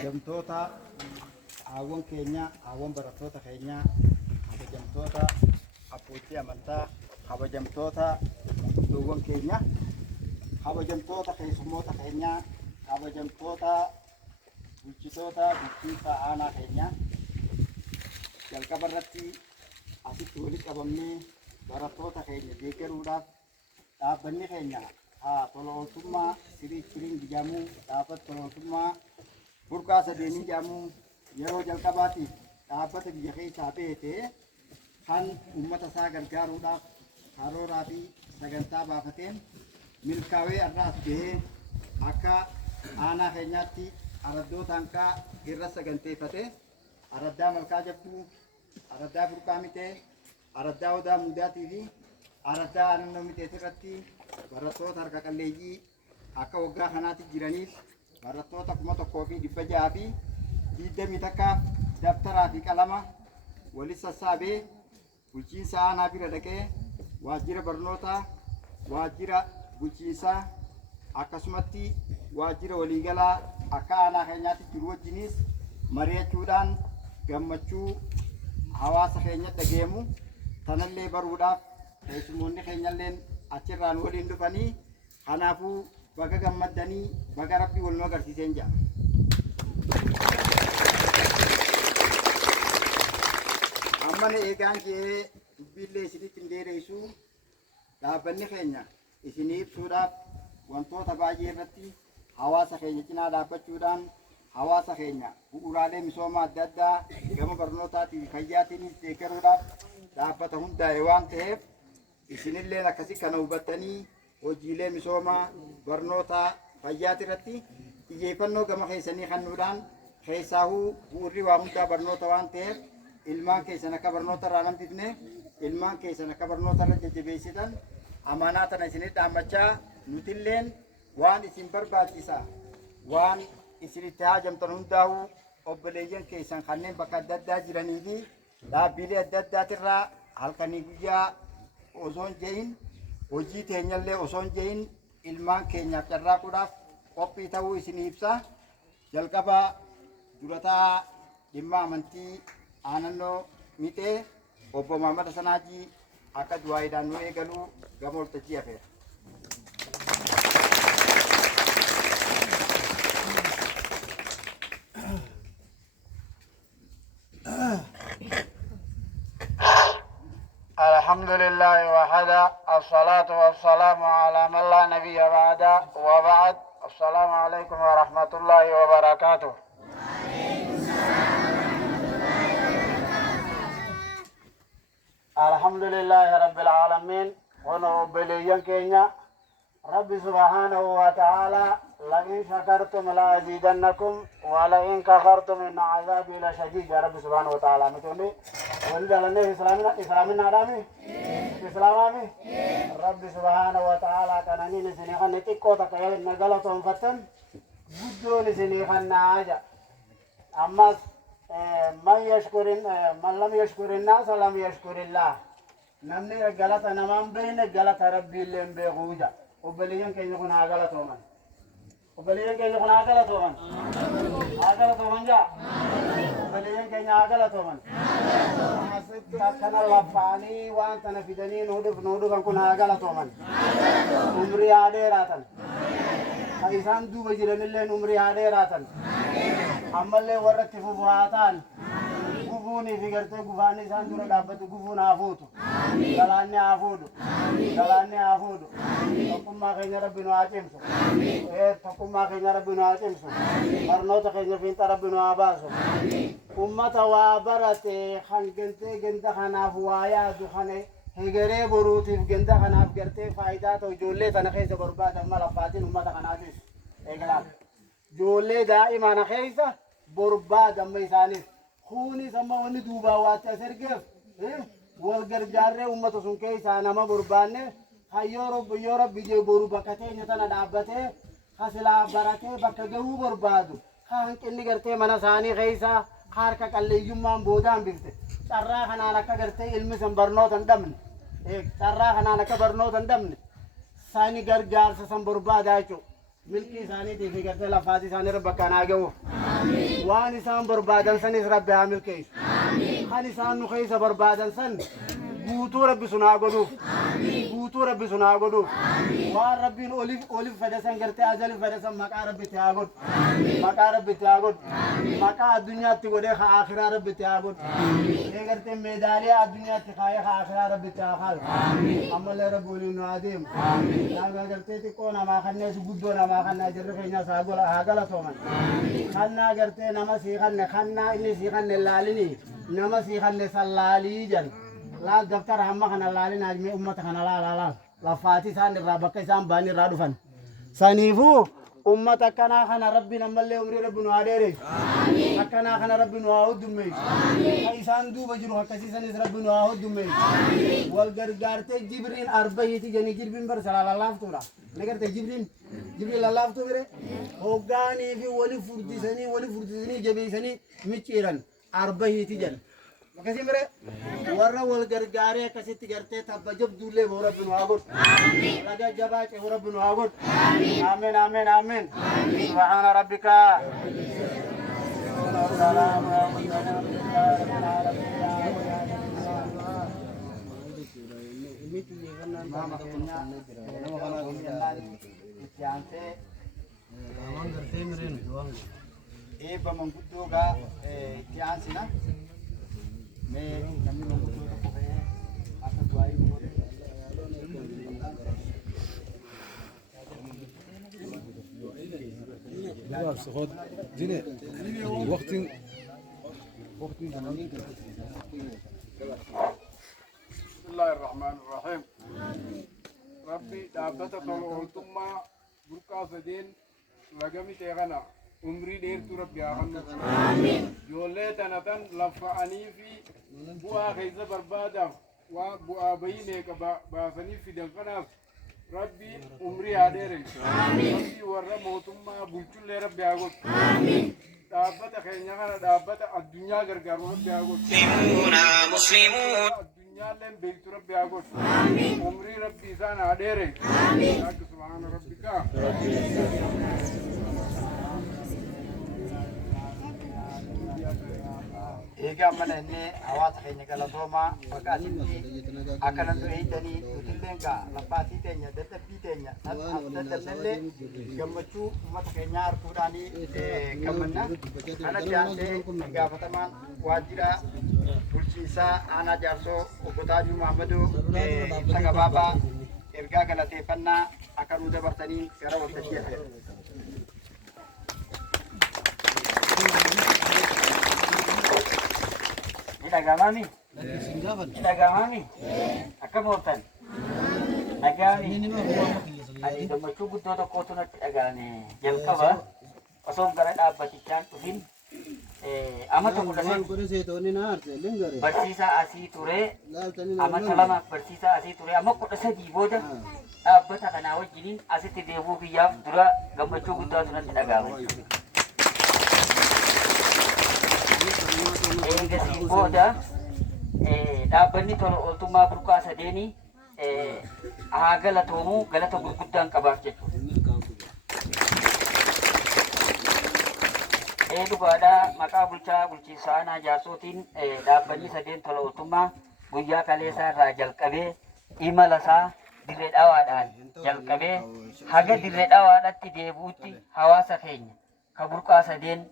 kabajamtoota hawwan keenya hawwan barattoota keenya kabajamtoota abbootii amantaa kabajamtoota duuwwan keenya kabajamtoota keessummoota keenya kabajamtoota bulchitoota bulchiinsa aanaa keenya jalqaba irratti asitti walitti qabamnee barattoota keenya deeggaruudhaaf dhaabbanni keenya tola ooltummaa siriichiriin jedhamu dhaabbata tola ooltummaa burqaa sadeenii jedhamu yeroo jalqabaatiif dhaabbata biyya keessaa beekee kan uummata isaa gargaaruudhaaf karooraa fi sagantaa baafateen milkaa'ee arraas bahee akka aanaa keenyaatti araddoota hanqaa irra saganteeffate araddaa malkaa jabduu araddaa burqaa mitee araddaa odaa mudaatii fi araddaa aanannoo miteet irratti barattoota harka qalleeyyii akka waggaa kanaatti jiraniif barattoota 1,600 fi 20 takka dabtaraa fi qalama walitti sassaabee bulchiinsa aanaa bira dhaqee waajjira barnootaa waajjira bulchiinsaa akkasumatti waajjira waliigalaa akka aanaa keenyaatti jiru wajjinis mari'achuudhaan gammachuu hawaasa keenya dhageemu tanallee baruudhaaf keessummoonni keenyalleen achirraan waliin dhufanii kanaafuu baga gammaddanii baga rabbii wal nu agarsiiseen jira. Ammana eegaan jee dubbiillee isinitti hin dheeressu dhaabbanni keenya isinii ibsuudhaaf wantoota baay'ee irratti hawaasa keenya cinaa dhaabbachuudhaan hawaasa keenya bu'uuraalee misoomaa adda addaa gama barnootaatii fi fayyaatiinis deeggaruudhaaf dhaabbata hundaa'e waan ta'eef isinilleen akkasii kana hubattanii hojiilee misoomaa barnootaa fayyaati irratti xiyyeeffannoo gama keessanii kennuudhaan keessaahuu bu'uurri waa hundaa barnoota waan ta'eef ilmaan keessan akka barnoota irraa hambifne ilmaan keessan akka barnoota irra jajjabeessitan amaanaa tana isinii dhaammachaa nutilleen waan isin barbaachisa waan isinitti haajamtan hundaa'uu obboleeyyan keessan kanneen bakka adda addaa jiranii fi dhaabbilee adda addaatirraa halkanii guyyaa osoo hin jehin hojii teenyallee osoo hin jehin ilmaan keenyaaf carraaquudhaaf qophii ta'uu isinii ibsa. Jalqaba durataa dhimma amantii aanannoo mitee obbo Maamada Sanaajii akka du'aayiidhaan nu eegaluu gama waltajjii hafeera. الحمد لله وحده الصلاة والسلام على من لا نبي بعده وبعد السلام عليكم ورحمة الله وبركاته. الحمد لله رب العالمين ونوبليين كينيا رب سبحانه وتعالى لئن شكرتم لأزيدنكم ولئن كفرتم إن عذابي لشديد يا رب سبحانه وتعالى متوني ولد لنا إسلامنا رامي إسلامي رب سبحانه وتعالى كان نسني خن تكو تكيل نقلتهم فتن بدو نسني خن عاجا أما من لم يشكر الناس لم يشكر الله نمني قلت نمان بين قلت ربي اللي بيغوجا وبليين كي يكون عقلتهم وبليين كي يكون عقلتهم عقلتهم جا وبليين كي عقلتهم كان لفاني وانت نفيدني نودف كن عقلتهم عمري عاديراتن خيسان دوب جيران اللي عمري عاديراتن أما اللي ورت فواتان غفوني في قرتي غفاني ساندورا دابت غفونا عفوتو دلاني عفودو دلاني عفودو تقوم ما خينا ربنا عاجمسو تقوم ما خينا ربنا عاجمسو برنوتا خينا فينتا ربنا عباسو أمة وابرت خنقنتي قنتا خناف وايا دخاني هجري بروتيف قنتا خناف قرتي فايدات وجولي تنخيس برباد ملفاتين أمة خناجيس إقلال جولي دائما نخيسة برباد أمي ثاني خوني سما وني دوبا واتا سرقف والقرجارة أمة سنكي سانا ما بربانة يا رب بيجي برو بكتين يتنا دابته خسلا بركة بكجو بربادو خانك إني قرتي منا ثاني خيسة خارك كله يوم بودان بيفته ترى خنا لك قرتي علم سنبرنو تندمن ترى خنا لك برنو تندمن ثاني قرجار سنبرباد آيشو ملكي ثاني تيجي قرتي لفاتي ثاني ربك أنا جو وان إسان بربادن سن ربي عامل كيس خان إسان نخيس بربادن سن بوتو ربي سنا قدوف بوتو ربي سنا قدوف وان ربي أوليف فدسن قرتي أجل فدسن مكا ربي تياغد مكا ربي تياغد مكا الدنيا تقودي خا آخرة ربي تياغد قرتي ميدالية الدنيا تخايا خا آخرة ربي تياغد أما اللي ربولي نواديم ناقا قرتي تكونا ما خنس قدونا ما خنا جرخينا ساقولا هاقلا تومن خنا قرتي نما سيخن خنا إني سيخن اللاليني نما سيخن سلالي جن لا دفتر هم خنا اللالي ناجمي أمة خنا لا لفاتي سان الرابقة سان باني رادفن سنيفو أمة كنا خنا ربي نملي عمري ربي نواديري كنا خنا ربي نواد دمي إنسان دو بجرو هكذا سنيس ربي نواد دمي والغرغارتي جبرين أربعة جاني جبرين برسال الله فتورا نكر تجبرين جبرين الله فتورة هوغاني في ولي فردي جبي سني ميشيران أربعة جان makasih mere warra wal gargaare akkasitti gartee tabba jabduullee boo rabbi nu haa godhu laga jabaa cehu rabbi nu haa godhu amiin amiin amiin subhaana rabbika eebba manguddoogaa itti aansina मैं कमी लोगों को आपका दुआई बोले لا خد جنة وقت بسم الله الرحمن الرحيم ربي دابت طلعوا ثم بركة سدين رقمي تغنى عمري دير ربي أغنى يولي تنتن لفعني في بوا خيزة بربادة وبوا بينيك باسني في دنقناس ربي عمري هادير ربي ورى موتما بلچل ربي أغنى دابت خينيا خانا دابت الدنيا غرغر ربي أغنى مسلمون الدنيا لم بيت ربي أغنى عمري ربي سان هادير سبحان ربك eegaa mana inni hawaasa keenya galatoomaa maqaasitti akkanan nu eeydanii nutilleen gaa labbaatii teenya dadhabbii teenya dadhabnellee gammachuu uummata keenyaa arguudhaanii gammanna kanatti aansee gaafatamaan waajjira bulchiinsaa aanaa jaarsoo obbo Taajuu Muhammadoo ibsa gabaabaa ergaa galateeffannaa akka nuu dabarsanii gara waltajjii afeera. Dagamami, dagamami, akka moortan, dagami. Ani gammachuu guddoo tokkotu natti dhagahame jalqaba osoo gara dhaabbatichaan dhufin amata barsiisaa asii ture amata lama barsiisaa asii ture amma 13 booda dhaabbata kanaa wajjiniin asitti deebuu biyyaaf dura gammachuu guddaatu natti dhagahame. Eegasiin booda dhaabbanni tola ooltummaa burqaa sadeenii haa galatoomu galata gurguddaan qabaaf jechuudha. Dhugaadhaa maqaa bulchiinsa aanaa jaarsootiin dhaabbanni sadeen tola ooltummaa guyyaa kaleessaa irraa jalqabee imala isaa dirree dhawaadhaan jalqabee haga dirree dhawaadhaatti deebuutti hawaasa keenya ka burqaa sadeen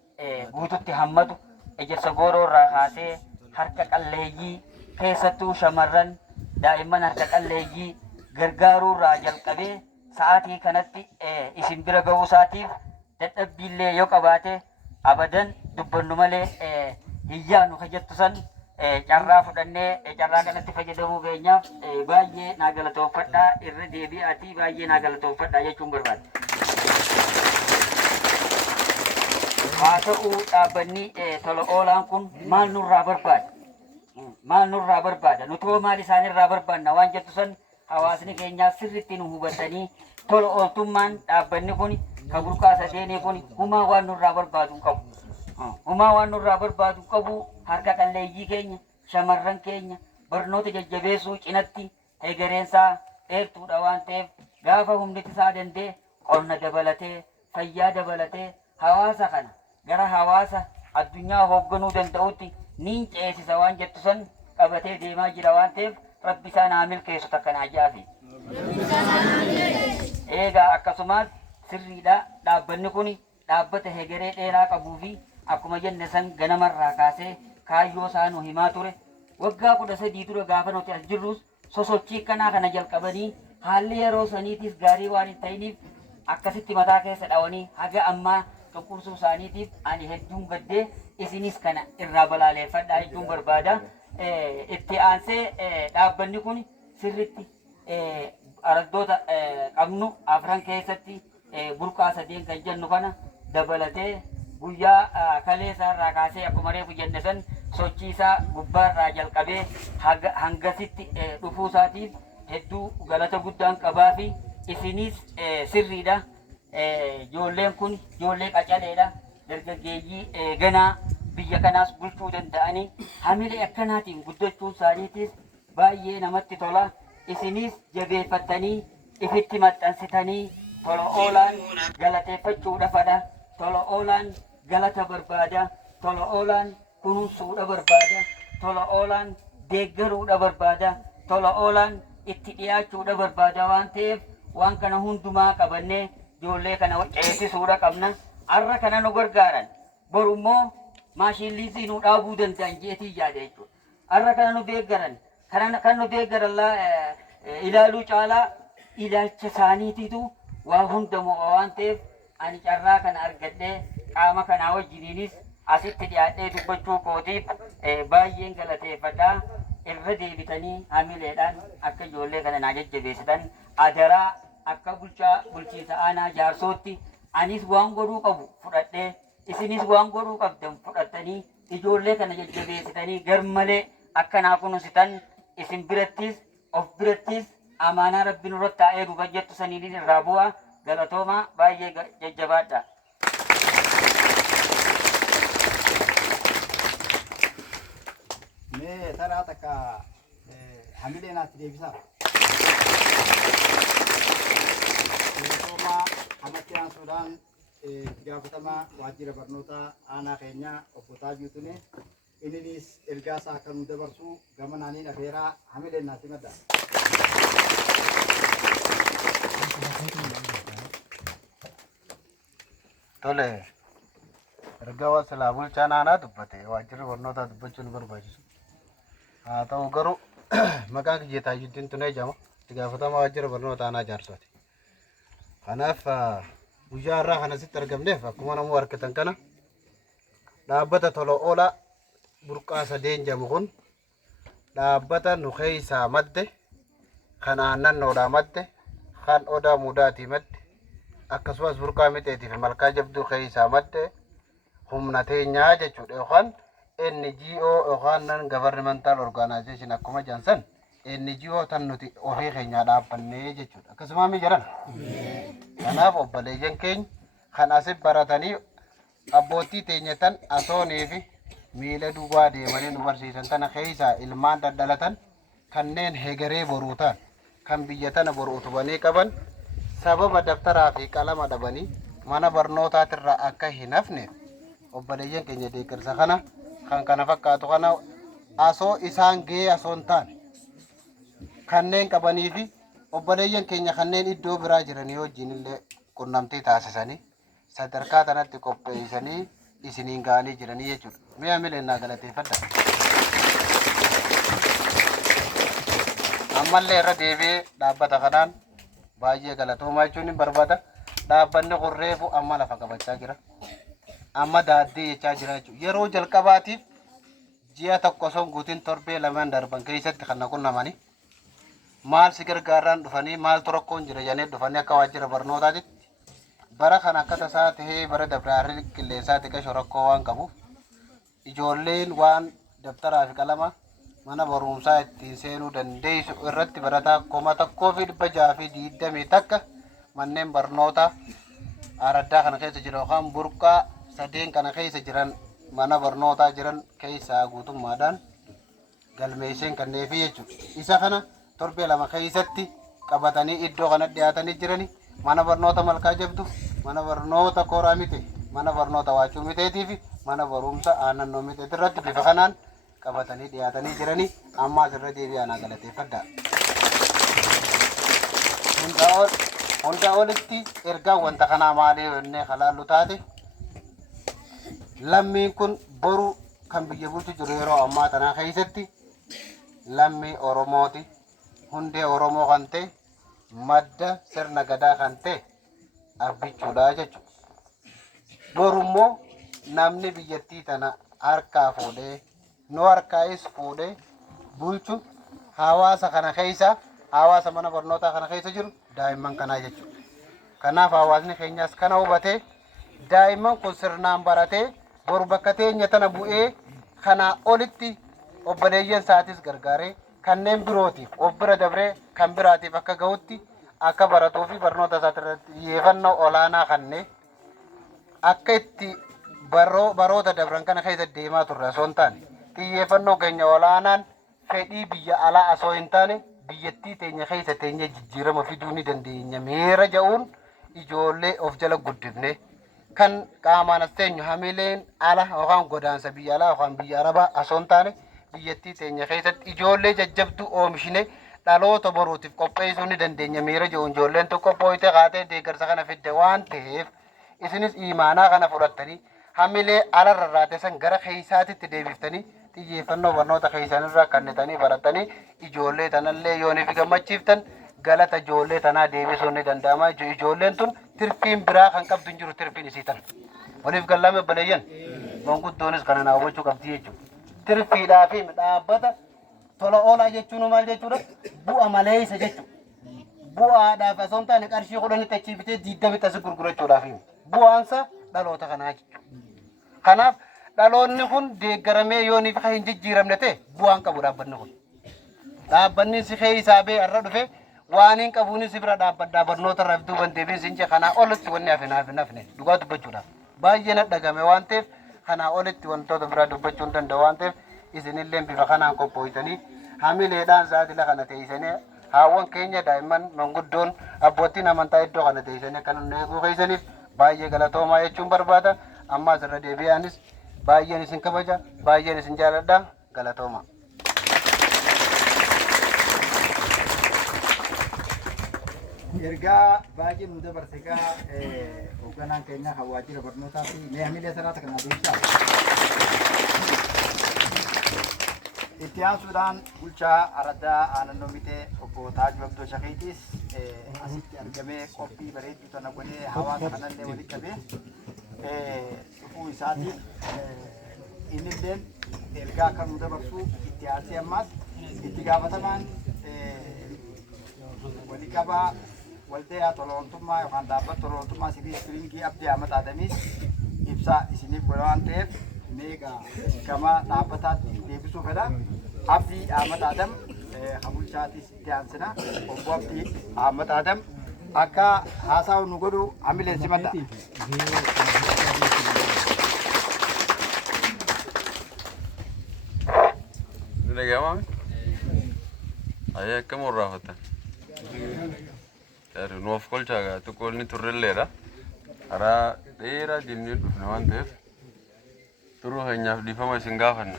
guututti hammatu ejersa gooroo irraa kaasee harka qalleeyyii keessattuu shamarran daa'imman harka qalleeyyii gargaaruu irraa jalqabee sa'aatii kanatti isin bira ga'uu isaatiif dadhabbiillee yoo qabaate abadan dubbannu malee hiyyaanu kajattu san carraa fudhannee carraa kanatti fayyadamuu keenyaaf baay'ee naa galatoomfadhaa irra deebi'aatii baay'ee naa galatoomfadhaa jechuun barbaada. haa ta'u dhaabbanni tola oolaan kun maal nurraa barbaada? Maal nurraa barbaada? Nutoo maal isaanirraa barbaadna waan jettu san hawaasni keenyaa sirriitti nu hubatanii tola ooltummaan dhaabbanni kun ka burqaa sadeenii kun humaa waan nurraa barbaadu qabu. Humaa waan nurraa barbaadu qabu harka qalleeyyii keenya shamarran keenya barnoota jajjabeessuu cinatti egereensaa dheertuudha waan ta'eef gaafa humni isaa dandee qonna dabalatee fayyaa dabalatee hawaasa kana gara hawaasa addunyaa hoogganuu danda'utti niin ceesisa waan jettu san qabatee deemaa jira waan ta'eef rabbi isaa naa milkeessu takkanaa jaafi. Eegaa akkasumas sirriidha dhaabbanni kun dhaabbata hegeree dheeraa qabuu fi akkuma jenne san ganamarraa kaasee kaayyoo isaa nu himaa ture. Waggaa 13 dura gaafa nuti as jirrus sosochii kanaa kana jalqabanii haalli yeroo saniitiif gaarii waan hin ta'iniif akkasitti mataa keessa dhawanii haga ammaa cunqursuu isaaniitiif ani hedduun gaddee isinis kana irraa balaaleeffadhaa hedduun barbaada. Itti aansee dhaabbanni kun sirritti araddoota qabnu afran keessatti burqaa sadeen kan jennu kana dabalatee guyyaa kaleessaarraa kaasee akkuma reefu jenne san sochii isaa gubbaarraa jalqabee hangasitti dhufuu isaatiif hedduu galata guddaan qabaa fi isinis sirriidha. Ijoolleen kun ijoollee qacaleedha. Dargaggeeyyii ganaa biyya kanaas bulchuu danda'anii hamilee akkanaatiin guddachuun isaaniitiif baay'ee namatti tola. Isinis jabeeffattanii ifitti maxxansitanii tola oolaan galateeffachuudhaafadha. Tola oolaan galata barbaada. Tola oolaan kunuunsuudha barbaada. Tola oolaan deeggaruudha barbaada. Tola oolaan itti dhiyaachuudha barbaada waan ta'eef waan kana hundumaa qabannee ijoollee kana ceesisuudha qabna. Har'a kana nu gargaaran boru immoo maashinliisii nu dhaabuu danda'an jeetii yaada jechuudha. Har'a kana nu deeggaran kan nu deeggaran ilaaluu caalaa ilaalcha isaaniitiitu waa hunda mo'a waan ta'eef ani carraa kana argadhee qaama kanaa wajjiniinis asitti dhiyaadhee dubbachuu kootiif baay'een galateeffadhaa. Irra deebitanii hamileedhaan akka ijoollee kana naa jajjabeessitan adaraa akka bulchiinsa aanaa jaarsootti anis waan godhuu qabu fudhadhee isinis waan godhuu qabdan fudhattanii ijoollee kana jajjabeessitanii garmalee akka naa kunuunsitan isin birattis of birattis amaanaa rabbi nurratti haa eegu kan jettu saniin irraa bu'aa galatoomaa baay'ee jajjabaadha. Mee taraa takka hamilee naatti deebisaa. Keessumaa amatti aansuudhaan gaafatamaa waajjira barnootaa aanaa keenyaa obbo Taajuu Tunee inninis ergaasaa akka nu dabarsu gamanaaniin afeeraa hamileen naatti madda. Tole ergaa waan silaa bulchaan aanaa dubbate waajjirri barnootaa dubbachuu nu barbaachisu. Haa ta'u garuu maqaan kiyya Taajuddiin Tunee jedhama. Itti gaafatamaa waajjira barnoota aanaa Jaarsooti. Kanaaf guyyaa har'aa kana asitti argamneef akkuma namuu argitan kana dhaabbata tola oolaa burqaa sadeen jedhamu kun dhaabbata nu keessaa madde kan aannaannoodhaa madde kan odaa mudaatii madde akkasumas burqaa mixeetii fi malkaa jabduu keessaa madde humna teenyaa jechuudha yookaan NGO yookaan non governmental organization akkuma jaansan NGO tan nuti ofii keenyaa dhaabbannee jechuudha. Akkasuma mi jiran. Kanaaf obboleeyyan keenya kan asii baratanii abbootii teenyatan asoonii fi miila duwwaa deemanii nu barsiisan tana keessaa ilmaan daddalatan kanneen hegeree boruu ta'an kan biyya tana boru utubanii qaban sababa daftaraa fi qalama dhabanii mana barnootaatirraa akka hin hafne obboleeyyan keenya deeggarsa kana kan kana fakkaatu kana asoo isaan gahee asoon taane kanneen qabanii fi obboleeyyan keenya kanneen iddoo biraa jiranii wajjin illee qunnamtii taasisanii sadarkaa tanatti qopheessanii isiniin ga'anii jiranii jechuudha. Mi'a milennaa galateeffadha. Ammallee irra deebi'ee dhaabbata kanaan baay'ee galatoomaa jechuun ni barbaada. Dhaabbanni kun reefu amma lafa qabachaa jira. Amma daaddee jechaa jira jechuudha. Yeroo jalqabaatiif ji'a tokko son guutiin torbee lamaan darban keessatti kan qunnamanii maal si gargaaraan dhufanii maaltu rakkoon jira jedhanii dhufanii akka waajjira barnootaatitti bara kana akka tasaa tahee bara dabraarri qilleensaatti qashoo rakkoo waan qabuuf ijoolleen waan dabtaraa fi qalama mana barumsaa ittiin seenuu dandeessu irratti barataa 1,620 takka manneen barnoota araddaa kana keessa jiran yookaan burqaa sadeen kana keessa jiran mana barnootaa jiran keessaa guutummaadhaan galmeesseen kanneefi jechuudha. Isa kana torbee lama keessatti qabatanii iddoo kana dhiyaatanii jirani mana barnoota malkaa jabdu mana barnoota kooraa miti mana barnoota waachuu miteetii fi mana barumsa aanannoo miteetii irratti bifa kanaan qabatanii dhiyaatanii jiranii amma asirra deebi'aa naa galateeffadha. Hunda olitti ergaa wanta kanaa maalii jennee halaallu taate lammiin kun boru kan biyya bulchu jiru yeroo ammaa tanaa keessatti lammii Oromooti. Hundee Oromoo kan ta'e madda sirna gadaa kan ta'e abbichuudha jechuudha. Borummoo namni biyyattii tana harkaa fuudhee nu harkaayis fuudhee bulchu hawaasa kana keessa hawaasa mana barnootaa kana keessa jiru daa'imman kanaa jechuudha. Kanaaf hawaasni keenyas kana hubatee daa'imman kun sirnaan baratee boru bakka teenya tana bu'ee kanaa olitti obboleeyyan isaatis gargaaree kanneen birootiif of bira dabree kan biraatiif akka gahutti akka baratuu fi barnoota isaati irratti xiyyeeffannoo olaanaa kanneen akka itti baroota dabran kana keessa deemaa turre osoo hin taane xiyyeeffannoo keenya olaanaan fedhii biyya alaa osoo hin taane biyyattii teenya keessa teenya jijjiirama fiduu ni dandeenya meera jedhuun ijoollee of jala guddifne kan qaamaan as teenyu hamileen ala yookaan godaansa biyya alaa yookaan biyya arabaa osoo hin taane biyyattii teenya keessatti ijoollee jajjabduu oomishne dhaloota boruutiif qopheessuu ni dandeenya meera jedhuun ijoolleen tokko pooyitee kaatee deeggarsa kana fidde waan ta'eef isinis imaanaa kana fudhattanii hamilee alarraa san gara keessaatitti deebiftanii xiyyeeffannoo barnoota keessanirraa kannitanii baratanii ijoollee tanallee yooniif gammachiiftan galata ijoollee tanaa deebisuun ni danda'ama. Ijoolleen tun tirfiin biraa kan qabdu hin jiru tirfiin isii tan. Waliif gallame baleeyyan manguddoonis kana naa hubachuu qabdi jechuudha. Tirfiidhaa fi dhaabbata tola oolaa jechuun maal jechuudha? Bu'a malee isa jechuudha. Bu'aadhaaf osoo hin taane qarshii 10 achiifitee 20 as gurgurachuudhaaf bu'aansa dhaloota kanaa jechuudha. Kanaaf dhaloonni kun deeggaramee yooniif hin jijjiiramne ta'e bu'aan qabu dhaabbanni kun. Dhaabbanni si keessaa bee irra dhufe waan hin qabuunis bira dhaabbadhaa barnoota irraa fiduu bandeebiin sinjee kanaa olitti wanni hafne dhugaa dubbachuudhaaf baay'ee na dhagame waan ta'eef kanaa olitti wantoota biraa dubbachuu hin danda'u waan ta'eef isinillee bifa kanaan qophooytanii hamileedhaan sa'aatila kana teessanii haawwan keenya daa'imman manguddoon abbootiin amantaa iddoo kana teessanii akka nu eeguu keessaniif baay'ee galatoomaa jechuun barbaada. Amma asirra deebi'anis baay'een isin kabaja baay'een isin jaaladha galatooma. Ergaa baay'ee nu dabarse egaa hoogganaan keenya waajjira barnootaa fi mee hamilee sanaata kana beeksisaa. Itti aansuudhaan bulchaa Araddaa Aanannoo Mitee obbo Taajuu Abdoo Shaqiitis asitti argamee qophii bareedduu tana godhee hawaasa kanallee walitti qabee dhufuu isaatiin innilleen ergaa kan nu dabarsu itti aansee ammaas itti gaafatamaan walii qabaa walta'aa toloontummaa yookaan dhaabbata toloontummaa Sibiil Abdii Ahmad Adamis ibsaa isiniif godha waan ta'eef meegaa gama dhaabbataatti deebisuu fedha. Abdii Ahmad Adam bulchaatis itti aansina obbo Abdii Ahmad Adam akka haasawu nu godhu hamileen simadha. Dhaga'amame? Ayyaa akkam warraafatan? Nuuf kolchaa xiqqoolni turrelleedha. Karaa dheeraa deemnee dhufne waan ta'eef turuu keenyaaf dhiifama isin gaafanna.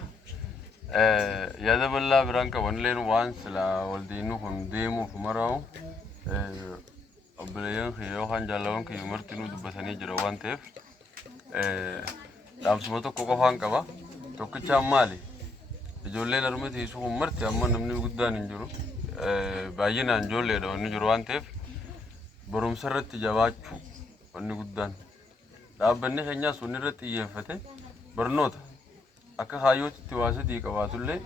Yaada bal'aa biraan qabanillee waan silaa waldiinnu kun deemuuf maraa'u obboleeyyan kiyya yookaan jaalawwan kiyya martinuu dubbatanii jira waan ta'eef dhaamsuma tokko qofaan qaba. Tokkichaan maali? Ijoolleen harma teessuu kun marti amma namni guddaan hin jiru. Baay'inaan ijoolleedha wanni jiru waan ta'eef barumsa irratti jabaachuu wanni guddaan. Dhaabbanni keenyaas wanni irratti xiyyeeffate barnoota akka kaayyootti waa sadii qabaatullee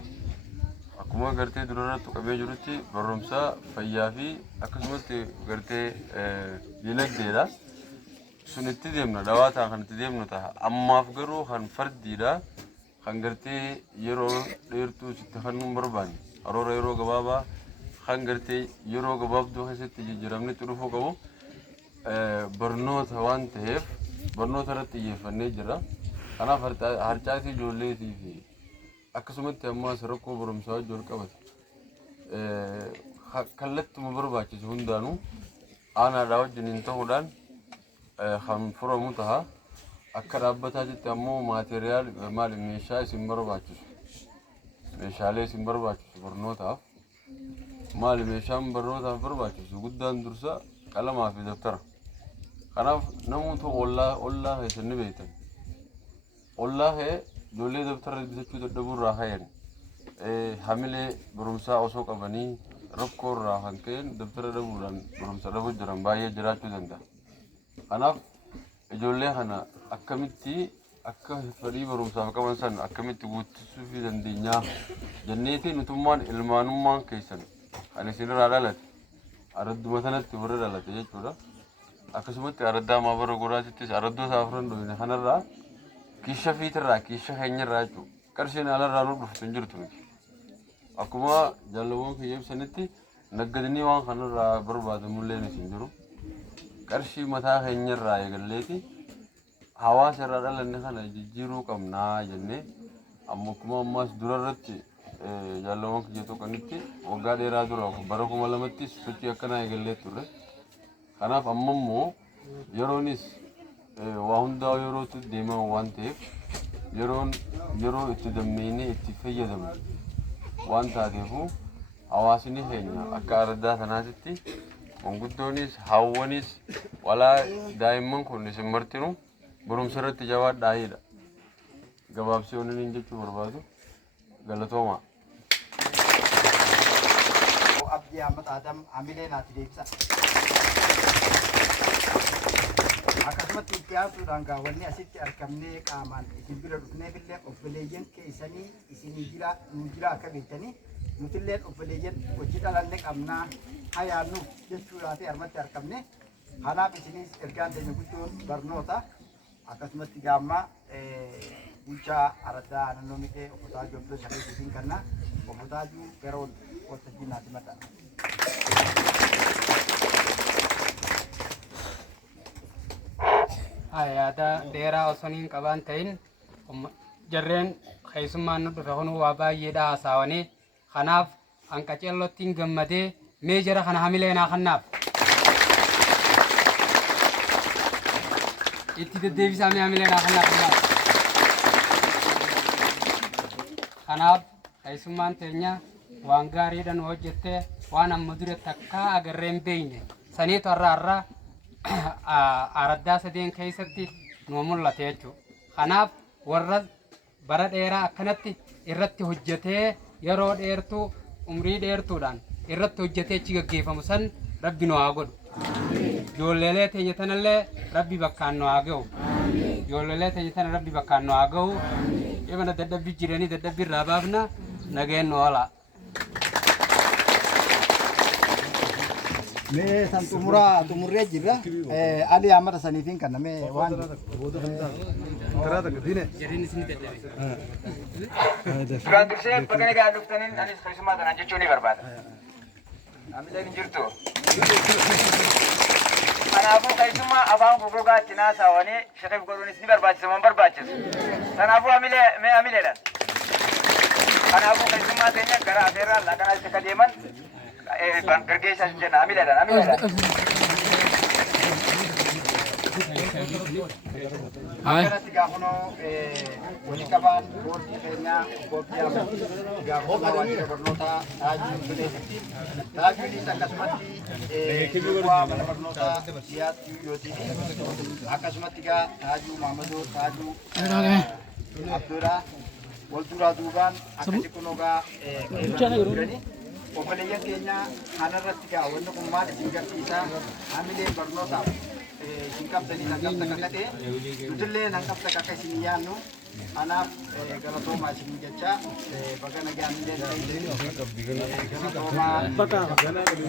akkuma gartee dura irratti qabee jirutti barumsa fayyaa fi akkasumatti gartee dinagdeedha. Sun itti deemna dhawaataan kan itti deemnu ta'a. Ammaaf garuu kan fardiidha. Kan gartee yeroo dheertuu sitti kan nu barbaanne aroora yeroo gabaabaa kan gartee yeroo gabaabduu keessatti jijjiiramnetti dhufuu qabu barnoota waan ta'eef barnoota irratti xiyyeeffannee jira. Kanaaf harcaatii ijoolleetii fi akkasumatti ammaas rakkoo barumsaa wajjin wal qabate kallattuma barbaachisu hundaanuu aanaadhaa wajjin ta'uudhaan kan furamu ta'a. akka dhaabbataatti ammoo maateriyaal maali meeshaa isin barbaachisu meeshaalee isin barbaachisu barnootaaf maali meeshaan barnootaaf barbaachisu guddaan dursa qalamaa fi daftara. Kanaaf namoota ollaa keessan ni beektan. Ollaa kee ijoollee daftara bitachuu dadhabuu irraa ka'an hamilee barumsaa osoo qabanii rakkoo irraa kan ka'een daftara dhabuudhaan barumsa dhabuu jiran baay'ee jiraachuu danda'a. Kanaaf ijoollee kana akkamitti akka fedhii barumsaaf qaban san akkamitti guuttisuu fi dandeenyaa jenneetiin utummaan ilmaanummaan keessan kan isinirraa dhalate aradduma sanatti warra dhalate jechuudha. Akkasumatti araddaa maabara goraatittis araddoota afran dhoofne kanarraa kiisha fiitirraa kiisha keenyarraa jechuudha. Qarshiin alarraa nu dhuftu hin jirtu miti. Akkuma jaalawwan kiyya ibsanitti naggadanii waan kanarraa barbaadamullee isin jiru. Qarshii mataa keenyarraa eegalleeti hawaasa irraa dhalanne kana jijjiiruu qabnaa jennee amma akkuma ammaas durarratti jaalawwan kiyya tokkonitti waggaa dheeraa dura bara 2000tti sochii akkanaa eegallee turre. Kanaaf amma immoo yeroonis waa hundaa yerootu deeman waan ta'eef yeroo itti dammeenee itti fayyadamnu waan taateefu hawaasni keenya akka araddaa kanaatitti manguddoonis hawwanis walaa daa'imman kun isin martinu barumsa irratti jabaadhaa'edha. Gabaabsee onneen jechuu barbaadu galatooma. Abdii Ahmad Adam hamilee naati deebisa. Akkasumatti itti aansuudhaan gaawwanni asitti argamnee qaamaan isin bira dhufneefillee obboleeyyan keessanii isinii jira akka beektanii nutillee obboleeyyan hojii dhalanne qabnaa hayaannuuf jechuudhaa fi harmatti argamne. Kanaaf isinis ergaan teenya guddoon barnoota akkasumatti gaammaa bulchaa araddaa naannoo miidhee obbo Taajuu Abdoo Shareetiin kannaa obbo Taajuu gara waltajjii naati madda. Yaada dheeraa osoo hin qaban ta'in jarreen keessummaan nu dhufe kun waa baay'eedha haasawanii kanaaf hanqaceellottiin gammadee mee jara kana hamilee naa kannaaf itti deddeebisaa mee hamilee naa kannaaf kanaaf keessummaan teenya waan gaariidhaan hojjettee waan amma dura takkaa agarreen beeyne saniitu har'a araddaa sadeen keessatti nu mul'ate jechuudha. Kanaaf warra bara dheeraa akkanatti irratti hojjetee yeroo dheertuu umrii dheertuudhaan irratti hojjetee achi gaggeeffamu san rabbi nu haa godhu. Ijoolleelee teenya tanallee rabbi bakkaan nu haa gahu. Ijoolleelee teenya tana rabbi bakkaan nu haa gahu. Ibana dadhabbii jiranii dadhabbii irraa baafna nageen nu oola. Mee san xumurree jirra. Ali Ahmad saniifiin kan namee waan Jariin isin dadhabe. Duraan dursee bakka nagaa dhuftaniin anis keessummaa tanaan jechuu ni barbaada. Hamileen hin jirtu. Kanaafuu keessummaa afaan gurguraa itti naasaawanii shaqiif godhuunis ni barbaachisa moo hin barbaachisu. Kanaafuu hamileedhaan. Kanaafuu keessummaa teenya gara afeerraa laaqanaa itti akka deeman gargeessaa jenna hamileedhaan. Akkanatti gaafunoo walii qabaan boordii keenyaa Itoophiyaa gaafuma waajjira barnootaa Taajuu Bineesitti Taajuunis akkasumatti bu'aa mana barnootaa siyaasii yootii fi akkasumatti gaa Taajuu Maamadoo Taajuu Abdoodhaa wal duraa duubaan akkasi kunoo gaa jiranii obboleeyyan keenya kanarratti gaa wanni kun maal isin garsiisaa hamileen barnootaaf isin qabdanii nan qabda kakatee nutillee nan qabda kakka isin yaannu anaaf galatoomaa isin jechaa baga nagaan galatoomaa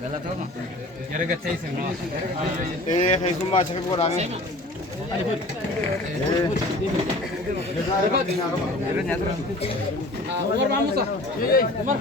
Galatooma. Jara gattee isin. Keessummaa shaqiif godhaame. Umar Mamusa. Umar.